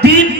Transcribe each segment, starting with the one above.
3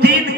3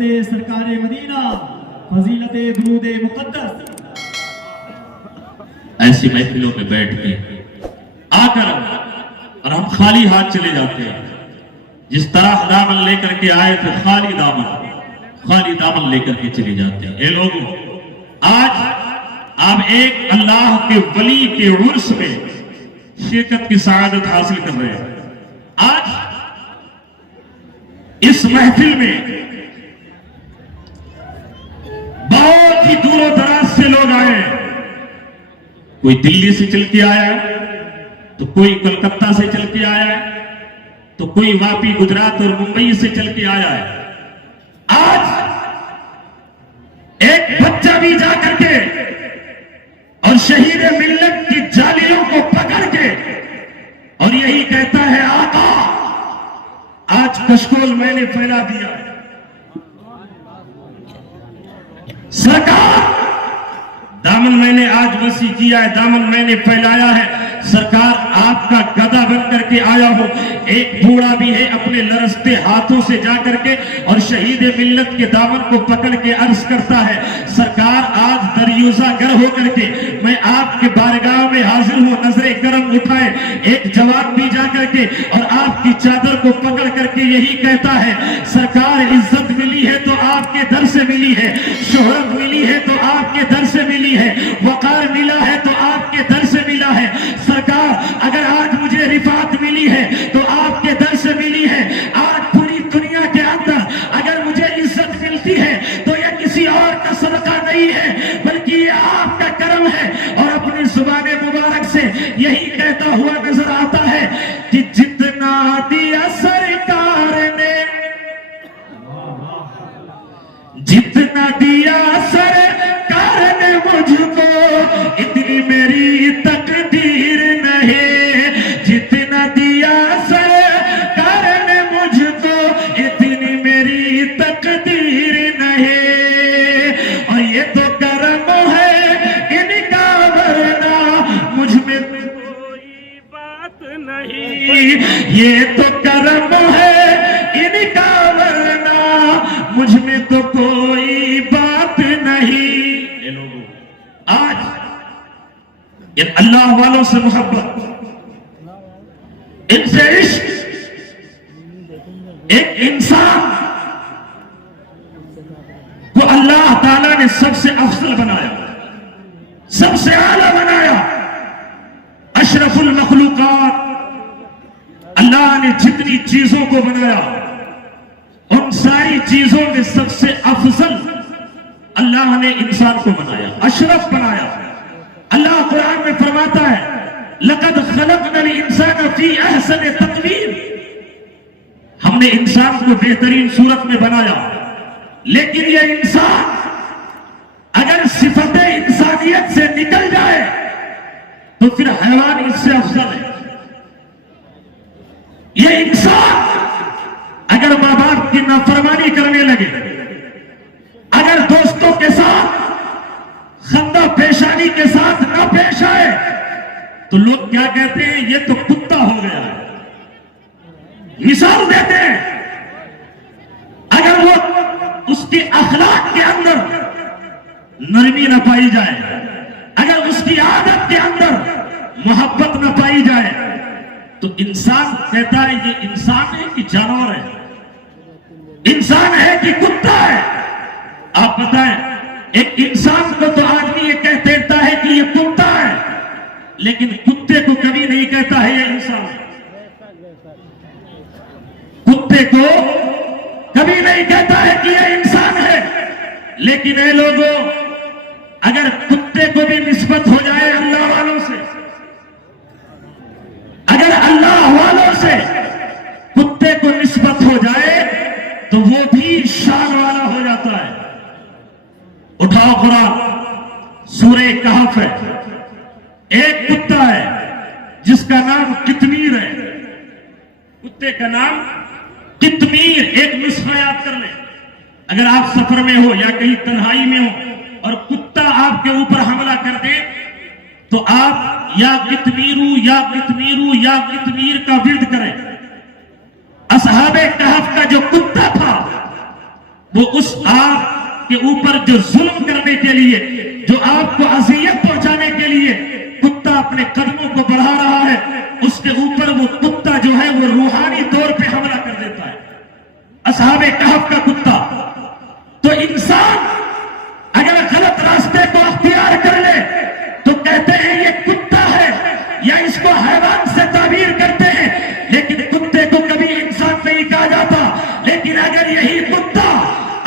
حضرت سرکار مدینہ فضیلت درود مقدس ایسی محفلوں میں بیٹھ کے آ کر اور ہم خالی ہاتھ چلے جاتے ہیں. جس طرح دامن لے کر کے آئے تھے خالی دامن لے کر کے چلے جاتے ہیں. اے لوگوں، آج آپ ایک اللہ کے ولی کے عرس میں شرکت کی سعادت حاصل کر رہے ہیں. آج اس محفل میں بہت ہی دور و دراز سے لوگ آئے ہیں. کوئی دلی سے چل کے آیا ہے، تو کوئی کلکتہ سے چل کے آیا ہے، تو کوئی واپی گجرات اور ممبئی سے چل کے آیا ہے. آج ایک بچہ بھی جا کر کے اور شہید ملت کی جالیوں کو پکڑ کے اور یہی کہتا ہے آقا آج کشکول میں نے پھیلا دیا. سرکار دامن میں نے آج وسیع کیا ہے، دامن میں نے پھیلایا ہے. سرکار آپ کا گدا بن کر کے آیا ہو. ایک بوڑھا بھی ہے اپنے لرزتے ہاتھوں سے جا کر کے اور شہید ملت کے دامن کو پکڑ کے عرض کرتا ہے سرکار آج دریوزہ گر ہو کر کے میں آپ کے بارگاہ میں حاضر ہوں. نظر کرم اٹھائے ایک جوان بھی جا کر کے اور آپ کی چادر کو پکڑ کر کے یہی کہتا ہے سرکار عزت ملی ہے تو آپ کے در سے ملی ہے، شہرت ملی ہے تو آپ کے در سے ملی ہے، وقار ملا ہے تو آپ کے در سے ملا ہے. سرکار اگر آج مجھے رفعت ملی ہے تو آپ کے در سے ملی ہے. آج پوری دنیا کے اندر اگر مجھے عزت ملتی ہے تو یہ کسی اور کا صدقہ نہیں ہے بلکہ یہ آپ کا کرم ہے. اور اپنی زبان مبارک سے یہی کہتا ہوا نظر آتا ہے کہ جتنا دیا سرکار نے، جتنا دیا سرکار نے مجھ کو اتنی میری تقدیر نہیں. جتنا دیا سرکار نے مجھ کو اتنی میری تقدیر نہیں. اور یہ تو کرم ہے ان کا ورنہ مجھ میں کوئی بات نہیں. یہ تو کرم ہے ان کا ورنہ مجھ میں تو کوئی بات نہیں. آج ان اللہ والوں سے محبت، ان سے عشق، ایک انسان کو اللہ تعالیٰ نے سب سے افضل بنایا، سب سے اعلیٰ بنایا. اشرف المخلوقات اللہ نے جتنی چیزوں کو بنایا ان ساری چیزوں میں سب سے افضل اللہ نے انسان کو بنایا، اشرف بنایا. اللہ قرآن میں فرماتا ہے لَقَدْ خَلَقْنَا الْإِنسَانَ فِي أَحْسَنِ تَقْوِيمٍ. ہم نے انسان کو بہترین صورت میں بنایا، لیکن یہ انسان اگر صفت انسانیت سے نکل جائے تو پھر حیوان اس سے افضل ہے. یہ انسان اگر ماں باپ کی نافرمانی کرنے لگے، اگر دوستوں کے ساتھ خندہ پیشانی کے ساتھ نہ پیش آئے تو لوگ کیا کہتے ہیں یہ تو کتا ہو گیا ہے. مثال دیتے ہیں اگر وہ اس کی اخلاق کے اندر نرمی نہ پائی جائے، اگر اس کی عادت کے اندر محبت نہ پائی جائے تو انسان کہتا ہے یہ انسان ہے کہ جانور ہے، انسان ہے کہ کتا ہے. آپ بتائیں ایک انسان کو تو آدمی یہ کہہ دیتا ہے کہ یہ کتا ہے، لیکن کتے کو کبھی نہیں کہتا ہے یہ انسان ہے. کتے کو کبھی نہیں کہتا ہے کہ یہ انسان ہے. لیکن اے لوگوں اگر کتے کو بھی نسبت ہو جائے اللہ والوں سے، اگر اللہ والوں سے کتے کو نسبت ہو جائے تو وہ بھی شان والا ہو جاتا ہے. اٹھاؤ قرآن سورہ کہف ہے، ایک کتا ہے جس کا نام قطمیر ہے. کتے کا نام قطمیر. ایک نسخہ یاد کر لیں، اگر آپ سفر میں ہو یا کہیں تنہائی میں ہو اور کتا آپ کے اوپر حملہ کر دے تو آپ یا قطمیرو یا قطمیرو یا قطمیر کا ورد کریں. اصحاب کہف کا جو کتا تھا وہ اس آپ کے اوپر جو ظلم کرنے کے لیے، جو آپ کو اذیت پہنچانے کے لیے کتا اپنے قدموں کو بڑھا رہا ہے، اس کے اوپر وہ کتا جو ہے وہ روحانی طور پہ حملہ کر دیتا ہے۔ اصحاب کہف کا کتا۔ تو انسان اگر غلط راستے کو اختیار کر لے تو کہتے ہیں یہ کتا ہے، یا اس کو حیوان سے تعبیر کرتے ہیں، لیکن کتے کو کبھی انسان نہیں کہا جاتا۔ لیکن اگر یہی کتا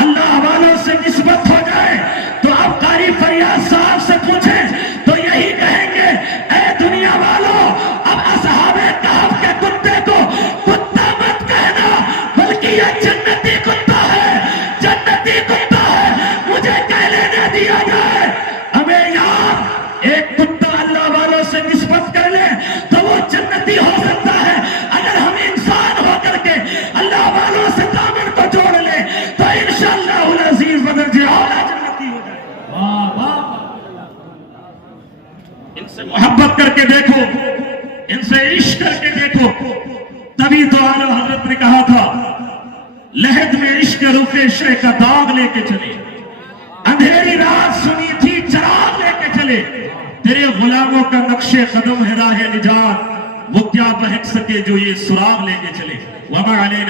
اللہ والوں سے نسبت ہو جائے تو آپ قاری فریاد صاحب سے پوچھیں تو یہی کہیں گے، اے دنیا والوں، اب اصحاب کہف کے کتے کو کتا مت کہنا، بلکہ یہ جنتی کتا ہے، جنتی کتا ہے، مجھے کہہ لینے دیا جائے۔ ہمیں یار ایک کتا اللہ والوں سے نسبت کر لے تو وہ جنتی ہو سکتا ہے، اگر ہم انسان ہو کر کے اللہ والوں سے دامن کو جوڑ لیں تو انشاءاللہ العزیز بدرجہ اعلیٰ جنتی ہو جائے۔ واہ واہ ان سے محبت کر کے دیکھو، ان سے عشق کر کے دیکھو، تبھی تو اعلیٰ حضرت نے کہا تھا لحد میں عشق رخ شے کا داغ لے کے چلے، اندھیری رات سنی تھی چراغ لے کے چلے، تیرے غلاموں کا نقش قدم ہے راہ نجات، وہ کیا بہک سکے جو یہ سراغ لے کے چلے۔ وما علینا